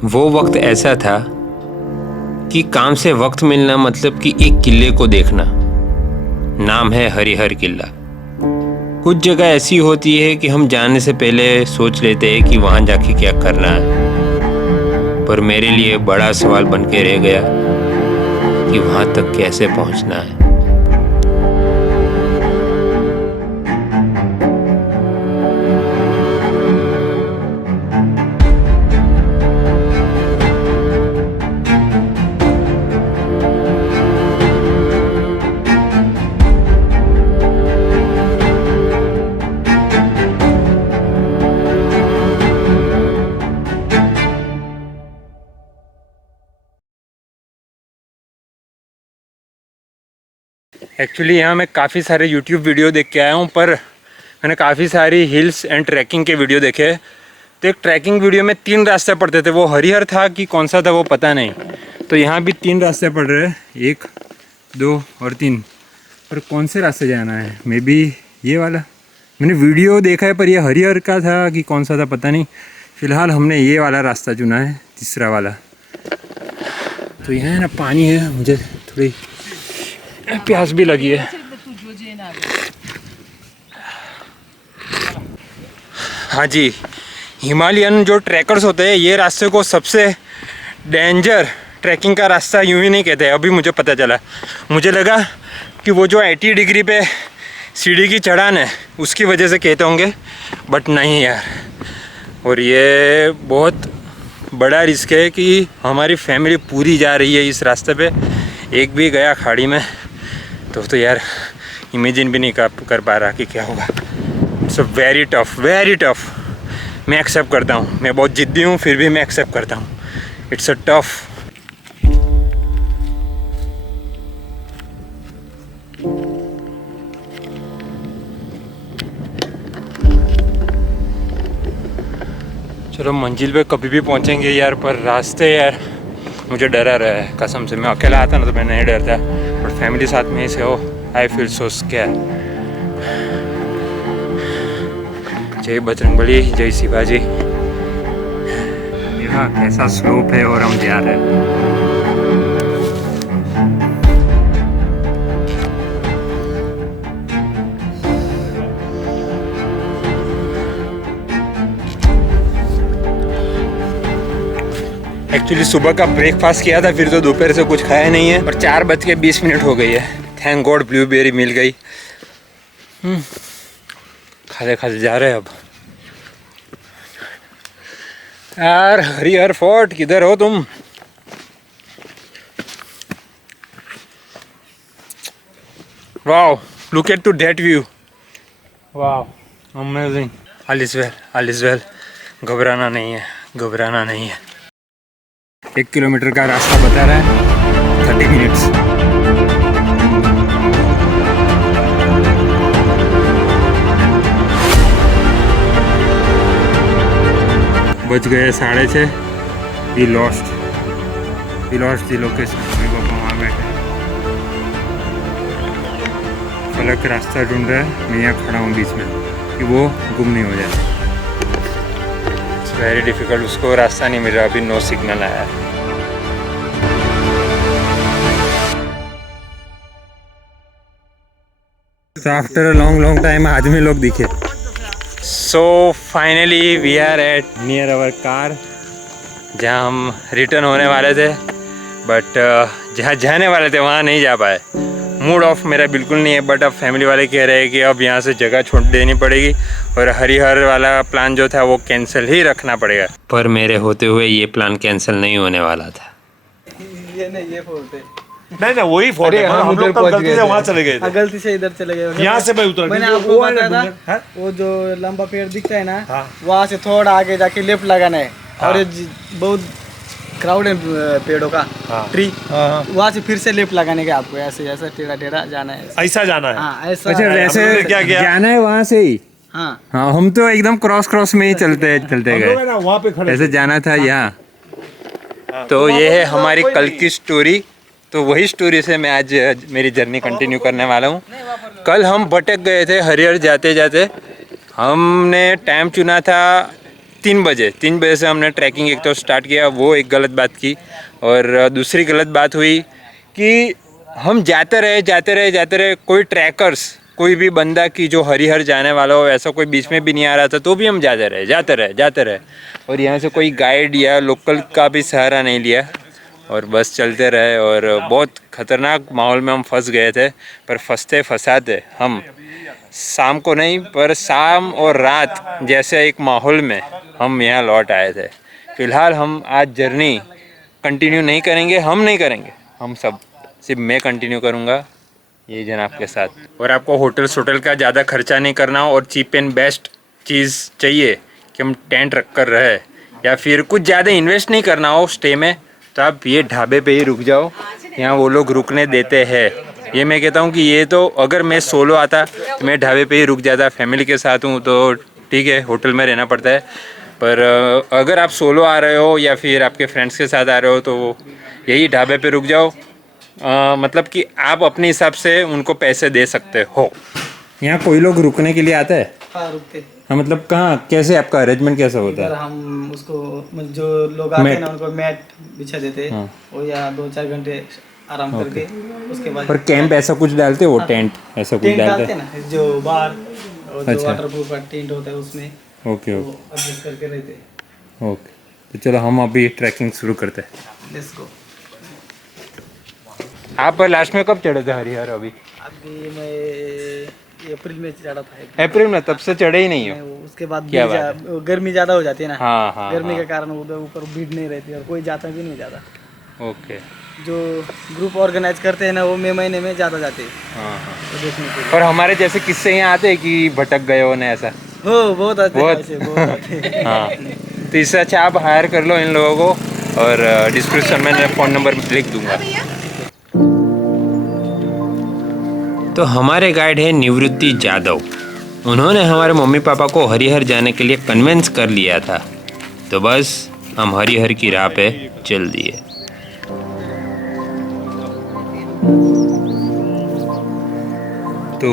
वो वक्त ऐसा था कि काम से वक्त मिलना मतलब कि एक किले को देखना। नाम है हरिहर किला। कुछ जगह ऐसी होती है कि हम जाने से पहले सोच लेते हैं कि वहाँ जाके क्या करना है, पर मेरे लिए बड़ा सवाल बन के रह गया कि वहाँ तक कैसे पहुँचना है। एक्चुअली यहाँ मैं काफ़ी सारे यूट्यूब वीडियो देख के आया हूँ, पर मैंने काफ़ी सारी हिल्स एंड ट्रैकिंग के वीडियो देखे। तो एक ट्रैकिंग वीडियो में 3 रास्ते पड़ते थे, वो हरिहर था कि कौन सा था वो पता नहीं। तो यहाँ भी 3 रास्ते पड़ रहे हैं, 1, 2 और 3। पर कौन से रास्ते जाना है? मे बी ये वाला। मैंने वीडियो देखा है पर ये हरिहर का था कि कौन सा था पता नहीं। फ़िलहाल हमने ये वाला रास्ता चुना है, तीसरा वाला। तो यहाँ है ना पानी है, मुझे थोड़ी प्यास भी लगी है। हाँ जी, हिमालयन जो ट्रैकर्स होते हैं ये रास्ते को सबसे डेंजर ट्रैकिंग का रास्ता यूँ ही नहीं कहते। अभी मुझे पता चला, मुझे लगा कि वो जो 80 डिग्री पे सीढ़ी की चढ़ान है उसकी वजह से कहते होंगे, बट नहीं यार। और ये बहुत बड़ा रिस्क है कि हमारी फैमिली पूरी जा रही है इस रास्ते पे। एक भी गया खाड़ी में तो यार इमेजिन भी नहीं कर पा रहा कि क्या होगा। It's very tough. मैं एक्सेप्ट करता हूँ, मैं बहुत जिद्दी हूँ, फिर भी मैं एक्सेप्ट करता हूँ। It's a tough. चलो मंजिल पे कभी भी पहुँचेंगे यार, पर रास्ते यार मुझे डरा रहा है कसम से। मैं अकेला आता ना तो मैं नहीं डरता, बट फैमिली साथ में ही से हो, आई फील सो स्कैर्ड। जय बजरंगबली, जय शिवाजी। यहाँ कैसा स्लोप है और हम जा रहे हैं। एक्चुअली सुबह का ब्रेकफास्ट किया था, फिर तो दोपहर से कुछ खाया नहीं है, पर 4:20 हो गई है। थैंक गॉड ब्लूबेरी मिल गई। खाते खाते जा रहे हैं अब। यार हरिहर फोर्ट किधर हो तुम? Wow, look at to that view. Wow, amazing. All is well. घबराना नहीं है। 1 किलोमीटर का रास्ता बता रहा है, 30 मिनट्स। बज गए 6:30। We lost the location. मेरे पापा वहाँ बैठे, फलक रास्ता ढूंढ रहा है। मैं यहाँ खड़ा हूँ बीच में कि वो गुम नहीं हो जाए। इट्स वेरी डिफिकल्ट, उसको रास्ता नहीं मिल रहा, अभी नो सिग्नल आया है। So after a long time आदमी लोग दिखे। So finally we are at near our car, जहाँ हम रिटर्न होने वाले थे, बट जहाँ जाने वाले थे वहाँ नहीं जा पाए। मूड ऑफ मेरा बिल्कुल नहीं है, बट अब फैमिली वाले कह रहे हैं कि अब यहाँ से जगह छोड़ देनी पड़ेगी और हरिहर वाला प्लान जो था वो कैंसिल ही रखना पड़ेगा। पर मेरे होते हुए ये प्लान कैंसिल नहीं होने वाला था। ये बोलते नहीं वही फोर्ट है। हम लोग तब गलती से वहाँ चले गए थे। गलती से इधर चले गए। यहाँ से मैं उतरा। मैंने आपको बताया था, वो जो लंबा पेड़ दिखता है ना, वहाँ से थोड़ा आगे जाके लेफ्ट लगाना है। और ये बहुत क्राउड है पेड़ों का, ट्री। वहाँ से फिर से लेफ्ट लगाने का आपको, ऐसे टेढ़ा जाना है। ऐसा जाना है। हाँ ऐसा। अच्छा वैसे क्या जाना है वहाँ से ही? हाँ हम तो एकदम क्रॉस में ही चलते गए। वहाँ पे खड़े ऐसे जाना था यहाँ। तो ये है हमारी कल की स्टोरी। तो वही स्टोरी से मैं आज मेरी जर्नी कंटिन्यू करने वाला हूँ। कल हम भटक गए थे हरिहर जाते जाते। हमने टाइम चुना था 3 बजे से हमने ट्रैकिंग एक तो स्टार्ट किया, वो एक गलत बात की। और दूसरी गलत बात हुई कि हम जाते रहे, कोई ट्रैकर्स, कोई भी बंदा कि जो हरिहर जाने वाला हो ऐसा कोई बीच में भी नहीं आ रहा था, तो भी हम जाते रहे और यहाँ से कोई गाइड या लोकल का भी सहारा नहीं लिया और बस चलते रहे। और बहुत ख़तरनाक माहौल में हम फंस गए थे, पर फंसाते हम शाम को नहीं, पर शाम और रात जैसे एक माहौल में हम यहाँ लौट आए थे। फ़िलहाल हम आज जर्नी कंटिन्यू नहीं करेंगे, हम सब, सिर्फ मैं कंटिन्यू करूँगा ये जनाब के साथ। और आपको होटल का ज़्यादा खर्चा नहीं करना हो और चीप एंड बेस्ट चीज़ चाहिए कि हम टेंट रख कर रहे, या फिर कुछ ज़्यादा इन्वेस्ट नहीं करना हो स्टे में, तो आप ये ढाबे पे ही रुक जाओ, यहाँ वो लोग रुकने देते हैं। ये मैं कहता हूँ कि ये तो अगर मैं सोलो आता तो मैं ढाबे पे ही रुक जाता, फैमिली के साथ हूँ तो ठीक है होटल में रहना पड़ता है, पर अगर आप सोलो आ रहे हो या फिर आपके फ्रेंड्स के साथ आ रहे हो तो यही ढाबे पे रुक जाओ। मतलब कि आप अपने हिसाब से उनको पैसे दे सकते हो। यहाँ कोई लोग रुकने के लिए आता है? हाँ रुकते। हाँ, मतलब कहाँ, कैसे आपका अरेंजमेंट कैसा होता है? हम उसको जो लोग आते हैं ना उनको मैट बिछा देते हैं, वो या 2-4 घंटे आराम करके उसके बाद। पर कैंप ऐसा कुछ डालते हो? टेंट ऐसा कुछ डालते हैं ना, जो बाहर और जो वाटरप्रूफ का टेंट होता है उसमें ओके एडजस्ट करके रहते हैं। ओके, तो चलो हम अभी ट्रैकिंग शुरू करते हैं। Let's go. आप लास्ट में कब चढ़े थे हरिहर? अभी मैं अप्रैल में चढ़ा था। अप्रैल में? तब से चढ़े ही नहीं हो? उसके बाद क्या गर्मी ज़्यादा हो जाती है ना। हाँ, गर्मी के कारण उधर ऊपर भीड़ नहीं रहती और कोई जाता भी नहीं ज़्यादा। ओके। जो ग्रुप ऑर्गेनाइज करते हैं ना वो मई महीने में ज़्यादा जाते हैं। हाँ। तो देखने के लिए। और हमारे जैसे किस्से यहाँ आते हैं कि भटक गए हो ना, ऐसा? हो बहुत आते हैं। हाँ, तो इससे अच्छा आप हायर कर लो इन लोगों को, और डिस्क्रिप्शन में फ़ोन नंबर लिख दूंगा। तो हमारे गाइड है निवृत्ति जादव। उन्होंने हमारे मम्मी पापा को हरिहर जाने के लिए कन्विंस कर लिया था, तो बस हम हरिहर की राह पे चल दिए। तो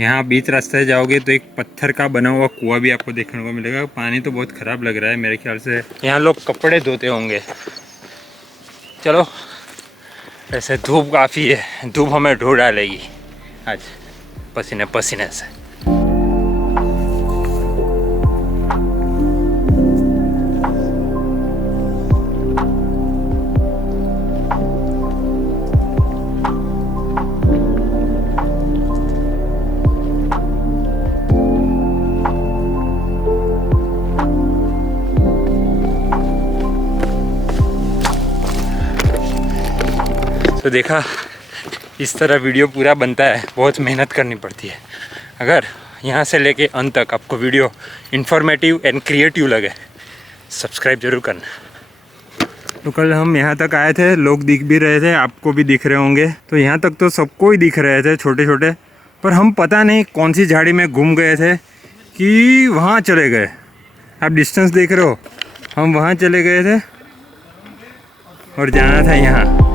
यहाँ बीच रास्ते जाओगे तो एक पत्थर का बना हुआ कुआं भी आपको देखने को मिलेगा। पानी तो बहुत ख़राब लग रहा है, मेरे ख्याल से यहाँ लोग कपड़े धोते होंगे। चलो, वैसे धूप काफ़ी है, धूप हमें ढो डालेगी आज पसीने पसीने से। तो देखा, इस तरह वीडियो पूरा बनता है, बहुत मेहनत करनी पड़ती है। अगर यहाँ से लेके अंत तक आपको वीडियो इन्फॉर्मेटिव एंड क्रिएटिव लगे, सब्सक्राइब जरूर करना। तो कल हम यहाँ तक आए थे, लोग दिख भी रहे थे, आपको भी दिख रहे होंगे। तो यहाँ तक तो सबको ही दिख रहे थे, छोटे छोटे, पर हम पता नहीं कौन सी झाड़ी में घूम गए थे कि वहाँ चले गए। आप डिस्टेंस देख रहे हो, हम वहाँ चले गए थे और जाना था यहाँ।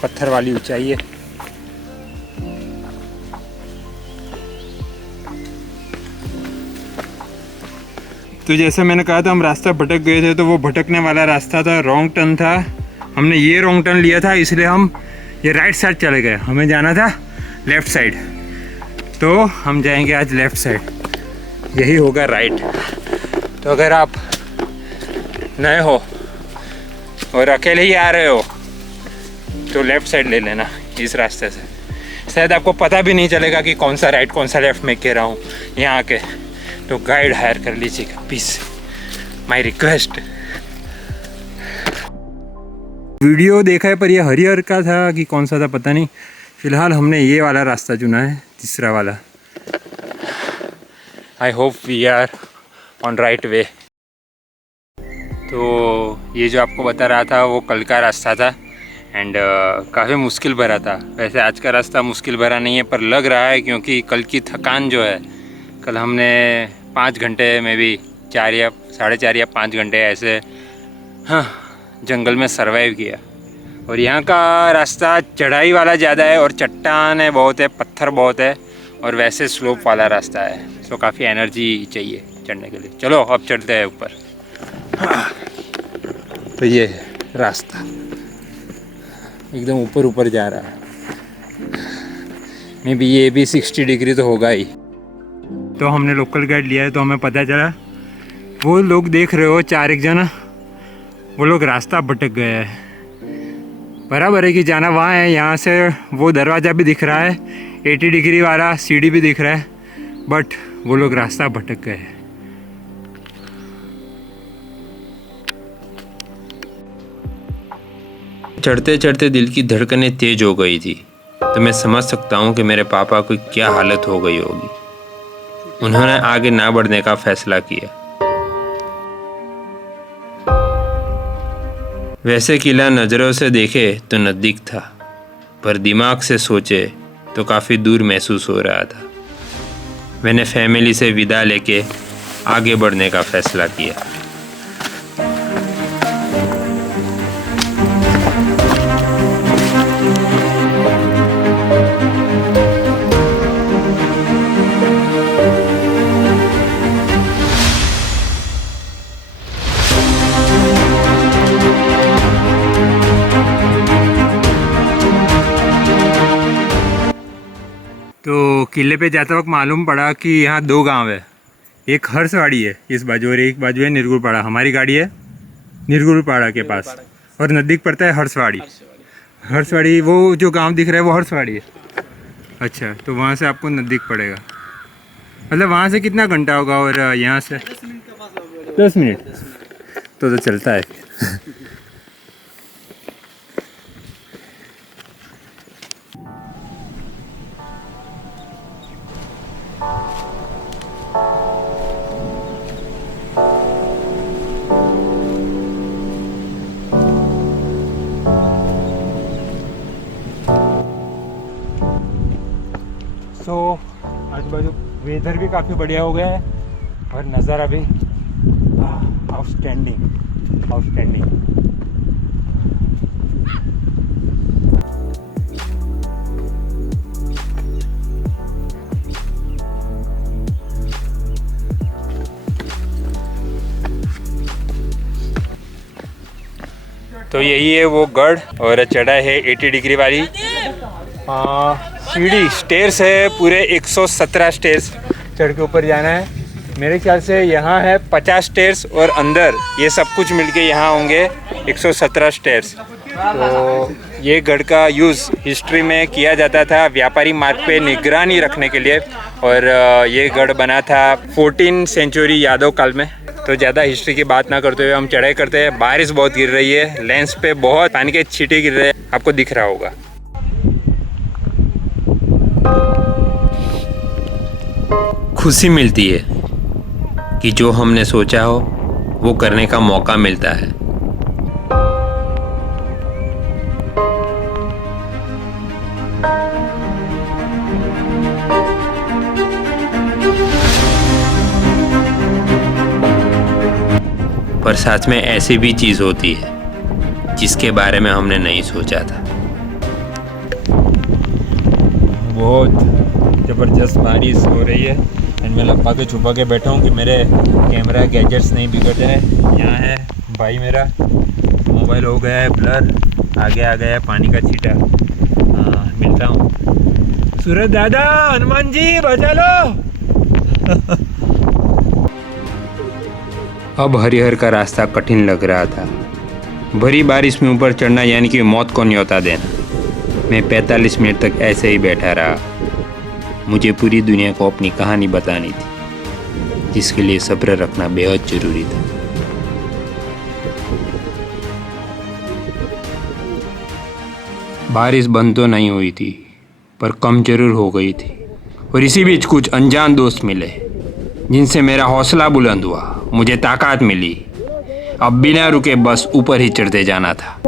पत्थर वाली ऊंचाई है। तो जैसे मैंने कहा था, हम रास्ता भटक गए थे, तो वो भटकने वाला रास्ता था, रॉन्ग टर्न था। हमने ये रॉन्ग टर्न लिया था, इसलिए हम ये राइट साइड चले गए। हमें जाना था लेफ़्ट साइड, तो हम जाएंगे आज लेफ़्ट साइड, यही होगा राइट। तो अगर आप नए हो और अकेले ही आ रहे हो तो लेफ़्ट साइड ले लेना इस रास्ते से। शायद आपको पता भी नहीं चलेगा कि कौन सा राइट कौन सा लेफ़्ट में कह रहा हूँ यहाँ आके। तो गाइड हायर कर लीजिएगा प्लीज़, माय रिक्वेस्ट। वीडियो देखा है पर ये हरिहर का था कि कौन सा था पता नहीं। फ़िलहाल हमने ये वाला रास्ता चुना है, तीसरा वाला। I hope we are on right way. तो ये जो आपको बता रहा था वो कल का रास्ता था एंड काफ़ी मुश्किल भरा था। वैसे आज का रास्ता मुश्किल भरा नहीं है, पर लग रहा है क्योंकि कल की थकान जो है कल हमने 5 घंटे में भी 4 या 4.5 या 5 घंटे ऐसे जंगल में सरवाइव किया। और यहाँ का रास्ता चढ़ाई वाला ज़्यादा है और चट्टानें बहुत है, पत्थर बहुत है और वैसे स्लोप वाला रास्ता है, तो काफ़ी एनर्जी चाहिए चढ़ने के लिए। चलो अब चढ़ते हैं ऊपर। तो ये रास्ता एकदम ऊपर ऊपर जा रहा है। मे बी ये भी 60 डिग्री तो होगा ही। तो हमने लोकल गाइड लिया है, तो हमें पता चला वो लोग देख रहे हो 4 एक जना, वो लोग रास्ता भटक गए हैं। बराबर है कि जाना वहाँ है, यहाँ से वो दरवाज़ा भी दिख रहा है, 80 डिग्री वाला सीढ़ी भी दिख रहा है, बट वो लोग रास्ता भटक गए हैं। चढ़ते चढ़ते दिल की धड़कनें तेज हो गई थी, तो मैं समझ सकता हूँ कि मेरे पापा की क्या हालत हो गई होगी। उन्होंने आगे ना बढ़ने का फैसला किया। वैसे किला नज़रों से देखे तो नज़दीक था, पर दिमाग से सोचे तो काफ़ी दूर महसूस हो रहा था। मैंने फैमिली से विदा लेके आगे बढ़ने का फैसला किया। तो किले पे जाते वक्त मालूम पड़ा कि यहाँ 2 गांव है, एक हर्षवाड़ी है इस बाजू और एक बाजू है निर्गुड़पाड़ा। हमारी गाड़ी है निर्गुड़पाड़ा के पास और नज़दीक पड़ता है हर्षवाड़ी। हर्षवाड़ी वो जो गांव दिख रहा है वो हर्षवाड़ी है। अच्छा, तो वहाँ से आपको नज़दीक पड़ेगा, मतलब वहाँ से कितना घंटा होगा और यहाँ से 10 मिनट तो चलता है। तो आजू बाजू वेदर भी काफ़ी बढ़िया हो गया है और नज़ारा भी आउटस्टैंडिंग आउटस्टैंडिंग। तो यही है वो गढ़ और चढ़ाई है 80 डिग्री वाली सीढ़ी। स्टेयर्स है पूरे 117 स्टेयर्स चढ़ के ऊपर जाना है। मेरे ख्याल से यहाँ है 50 स्टेयर्स और अंदर ये सब कुछ मिलके यहाँ होंगे 117 स्टेयर्स। तो ये गढ़ का यूज़ हिस्ट्री में किया जाता था व्यापारी मार्ग पे निगरानी रखने के लिए, और ये गढ़ बना था 14वीं सेंचुरी यादव काल में। तो ज़्यादा हिस्ट्री की बात ना करते हुए हम चढ़ाई करते हैं। बारिश बहुत गिर रही है, लेंस पे बहुत पानी के छींटे गिर रहे हैं, आपको दिख रहा होगा। खुशी मिलती है कि जो हमने सोचा हो वो करने का मौका मिलता है। पर सच में ऐसी भी चीज़ होती है जिसके बारे में हमने नहीं सोचा था। बहुत ज़बरदस्त बारिश हो रही है एंड मैं लपा के छुपा के बैठा हूँ कि मेरे कैमरा गैजेट्स नहीं बिगड़ जाए। यहाँ है भाई, मेरा मोबाइल हो गया है ब्लर, आगे आ गया है पानी का छींटा। मिलता हूँ। सूरज दादा, हनुमान जी बचा लो। अब हरिहर का रास्ता कठिन लग रहा था। भरी बारिश में ऊपर चढ़ना यानी कि मौत को न्योता देना। मैं 45 मिनट तक ऐसे ही बैठा रहा। मुझे पूरी दुनिया को अपनी कहानी बतानी थी, जिसके लिए सब्र रखना बेहद जरूरी था। बारिश बंद तो नहीं हुई थी, पर कम जरूर हो गई थी, और इसी बीच कुछ अनजान दोस्त मिले जिनसे मेरा हौसला बुलंद हुआ। मुझे ताकत मिली। अब बिना रुके बस ऊपर ही चढ़ते जाना था।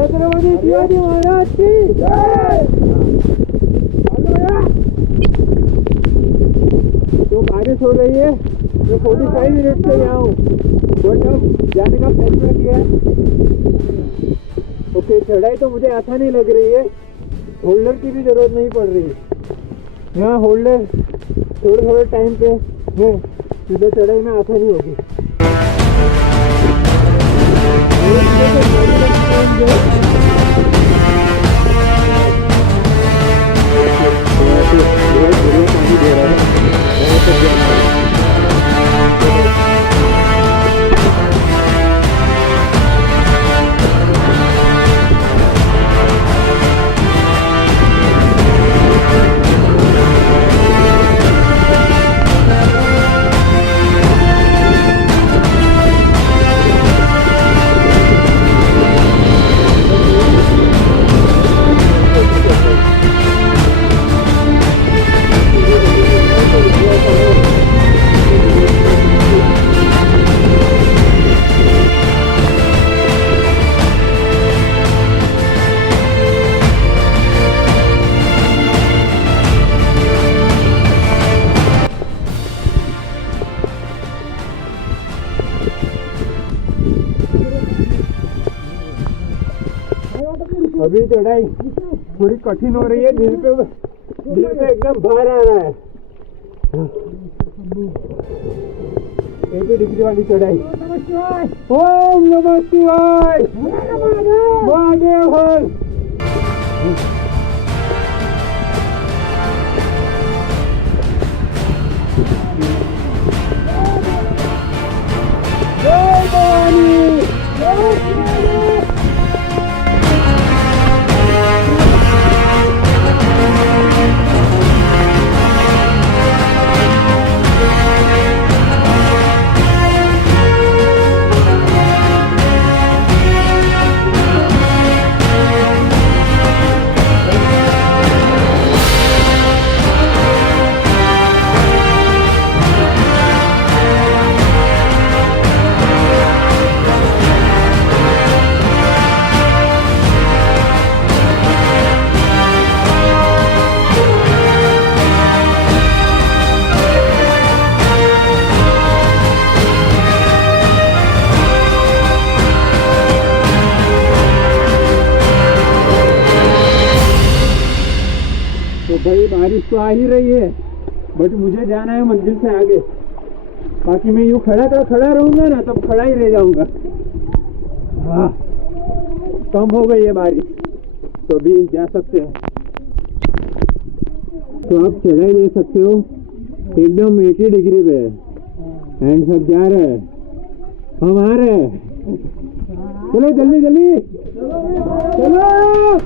तो बारिश हो रही है, मैं 45 मिनट से यहाँ हूँ, बट अब जाने का फैसला किया है। ओके, चढ़ाई तो मुझे आसानी लग रही है, होल्डर की भी ज़रूरत नहीं पड़ रही है। यहाँ होल्डर थोड़े थोड़े टाइम पे है, सीधे चढ़ाई में आसानी होगी। पानी दे रहा है, अभी चढ़ाई थोड़ी कठिन हो रही है, दिल पे एकदम भार आ रहा है। 80 डिग्री वाली चढ़ाई। ओम नमः शिवाय, महादेव हर। जय भवानी, भाई बारिश तो आ ही रही है, बट मुझे जाना है मंजिल से आगे। बाकी मैं यूँ खड़ा रहूंगा ना, तब खड़ा ही रह जाऊंगा। हाँ, कम हो गई है बारिश, तो अभी जा सकते हैं। तो आप चढ़ाई ले सकते हो, एकदम 80 डिग्री पे, एंड सब जा रहे हैं, हम आ रहे हैं। चलो जल्दी जल्दी चलो।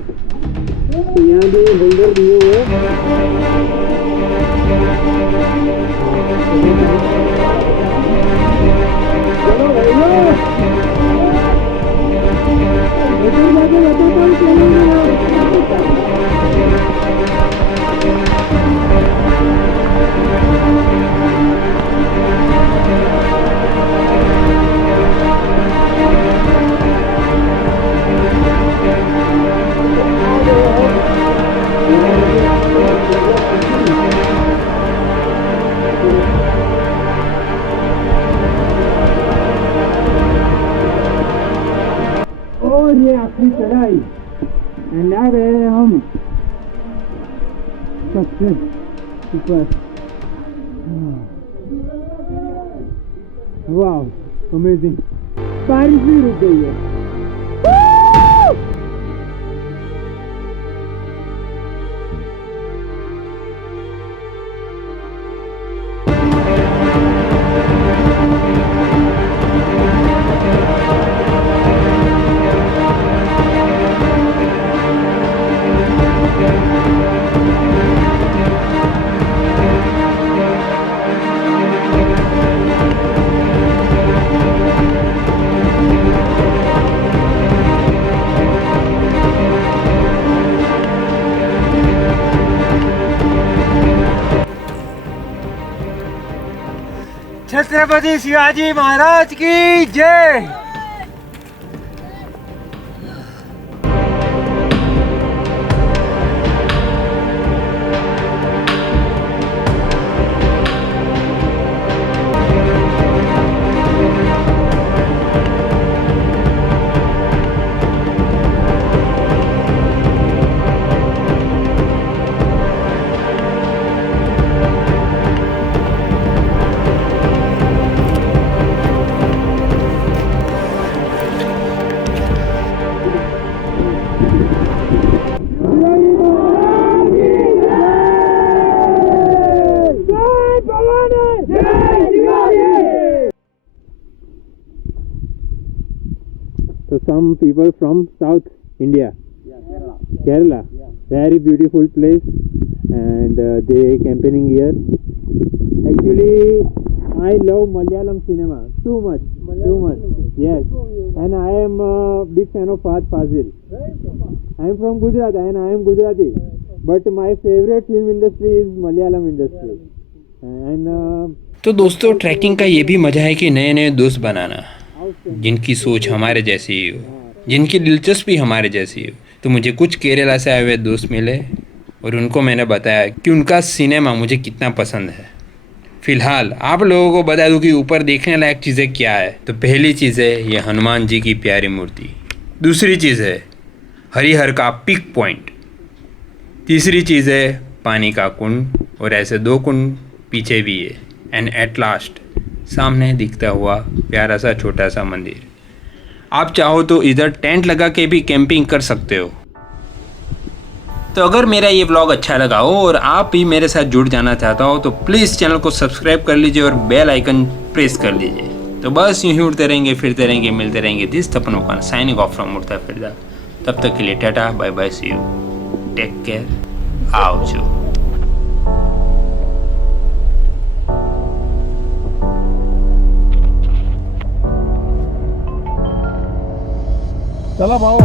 तो यहाँ भी होल्डर दिए हुए चलो और ये आखिरी चढ़ाई, एंड आ गए हैं हम सबसे ऊपर। वाह, अमेजिंग। बारिश भी रुक गई है। छत्रपति शिवाजी महाराज की जय। some people from South India. Kerala. Very beautiful place, and they campaigning here. Actually, I love Malayalam cinema too much. Yes, and I am a big fan of Fahad Fazil. I am from Gujarat and I am Gujarati, but my favorite film industry is Malayalam industry. And तो दोस्तों, trekking का ये भी मज़ा है कि नए नए दोस्त बनाना, जिनकी सोच हमारे जैसी हो, जिनकी दिलचस्पी हमारे जैसी हो। तो मुझे कुछ केरला से आए हुए दोस्त मिले और उनको मैंने बताया कि उनका सिनेमा मुझे कितना पसंद है। फ़िलहाल आप लोगों को बता दूं कि ऊपर देखने लायक चीज़ें क्या है। तो पहली चीज़ है ये हनुमान जी की प्यारी मूर्ति, दूसरी चीज़ है हरिहर का पिक पॉइंट, तीसरी चीज़ है पानी का कुंड, और ऐसे 2 कुंड पीछे भी है, एंड एट लास्ट सामने दिखता हुआ प्यारा सा छोटा सा मंदिर। आप चाहो तो इधर टेंट लगा के भी कैंपिंग कर सकते हो। तो अगर मेरा ये व्लॉग अच्छा लगा हो और आप भी मेरे साथ जुड़ जाना चाहता हो तो प्लीज़ चैनल को सब्सक्राइब कर लीजिए और बेल आइकन प्रेस कर लीजिए। तो बस यूँ ही उड़ते रहेंगे, फिरते रहेंगे, मिलते रहेंगे। This Tapan Mukan signing off from उड़ता फिरता। तब तक के लिए टाटा, bye bye, see you, take care, आओ। चला भाऊ